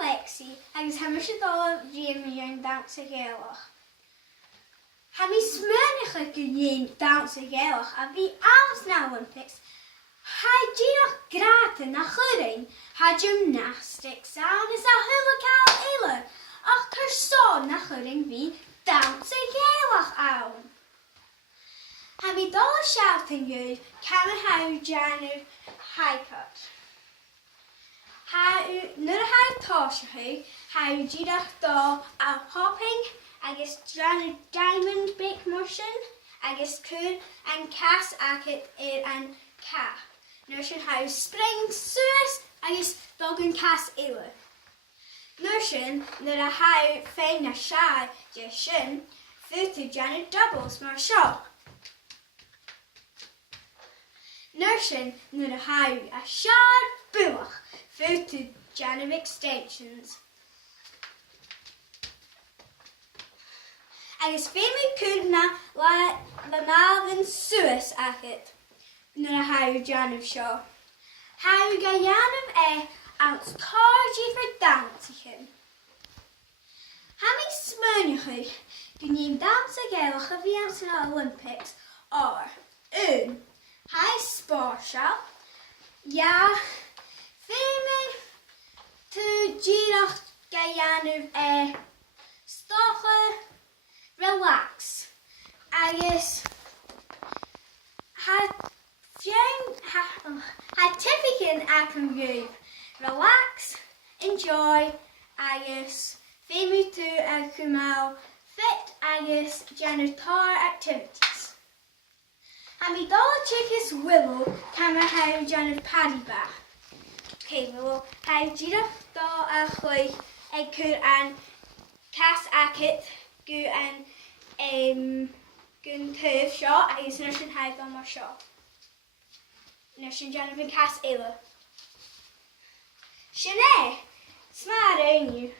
Lexy, agus ha mis dó réimion dans a géalach. Ha mi smyrnach go dhéon dans a géalach a bhí alles na Olympics. Ha díach grata na chudain, ha gymnastics agus a hulacal eile, ach cyrso na chudain bhí dans a géalach ann. Ha mi dó siartan gyd camer haw janw haicot. Nur haw toshahu, haw gyrach do a hopping, agus janw diamond bake motion, agus cwn and cas acet an ca. Nur sy'n haw spring suas, agus dogan cas eile. Nur sy'n nur a haw fein na siar, sy'n fytu janw doubles mar sio. Nursing nur a haw a siar buach fytu janw extensions. Agus femi cwd na la malvin suas acet nur a haw janw sio. Haw ga janw ans targi for dantichen. Hami smyrnichu gynnym dans a gelach a fi ans na Olympics or Hi Sporsha. Ja, femi to girach gayanu stoche relax. Agus ha typican acum group. Relax, enjoy, agus femi to acumau fit agus janitor activities. Ha mi dal chickis willow camera haw janw paddy ba. Okay, willow haw girach do a chui cwr an cas acet gu an gun turf sio agus nyr sy'n haw do mar sio. Nyr sy'n janw yn cas eile. Sian smart awn you.